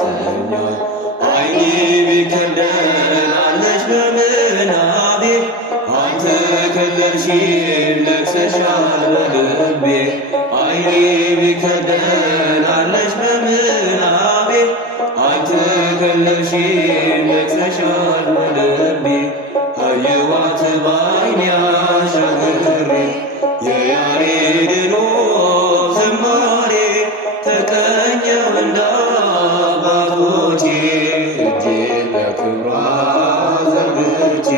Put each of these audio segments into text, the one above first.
ያስተኛል። ዓይኔ ቢከደን አለሽ በምናቤ አንተ ከለልሽኝ ነግሰሻል በልቤ። ዓይኔ ቢከደን አለሽ በምናቤ አንተ ከለልሽኝ ነግሰሻል በልቤ። አየኋት በዓይኔ አሻግሬ የያሬድን ዝማሬ ተቀኘሁ እንደ አባቶቼ እጄን ለክብሯ ዘርግቼ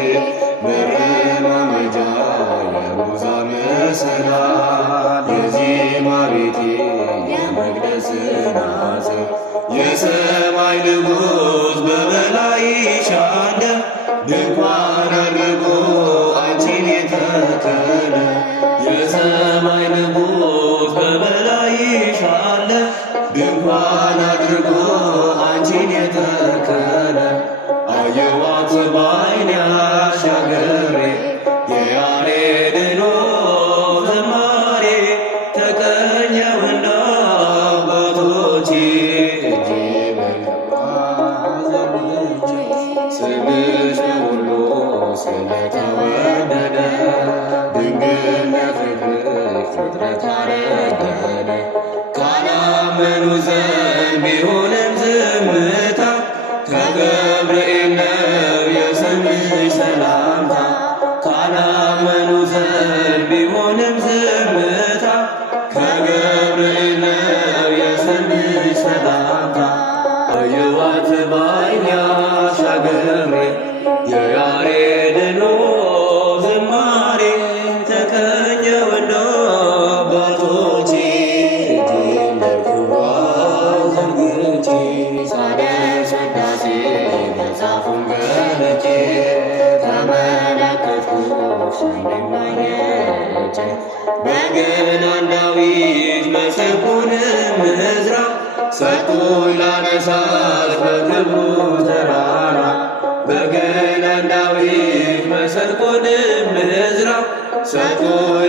መረማመጃ የሮዛ መሰላል የዜማ ቤቴ የመቅደስ ናጽር የሰማይ ንጉሥ በበላይሽ አለ ድንኳን አድርጎ አንቺን የተከለ የሰማይ ንጉሥ በበላይሽ አለ ድንኳን አድርጎ አንቺን የተከለ አየኋት በዓይኔ አሻግሬ የያሬድን ዝማሬ ተቀኘሁ እንደ አባቶቼ እጄን ለክብሯ ዘርግቼ ስምሽ በሁሉ ስለተወደደ ድንግል ለፍቅርሽ ፍጥረት አረገደ። ካላመኑ ዘንድ ቢሆንም ዝምታ ከገብርኤል ነው የስምሽ ሰላምታ። ካላመኑ ዘንድ ቢሆንም ዝምታ ከገብርኤል ነው የስምሽ ሰላምታ። አየኋት በዓይኔ አሻግሬ የያሬድን ዝማሬ ተቀኘሁ እንደ አባቶቼ እጄን ለክብሯ ዘርግቼ ሳደርስ ውዳሴ መጽሐፉን ገልጬ ተመለከትኩሽ ዓይኔም አየች። በገናን ዳዊት መሰንቆንም ዕዝራ ሰጡኝ ላነሳት በክብሩ ተራራ። በገናን ዳዊት መሰንቆንም ዕዝራ ሰጡኝ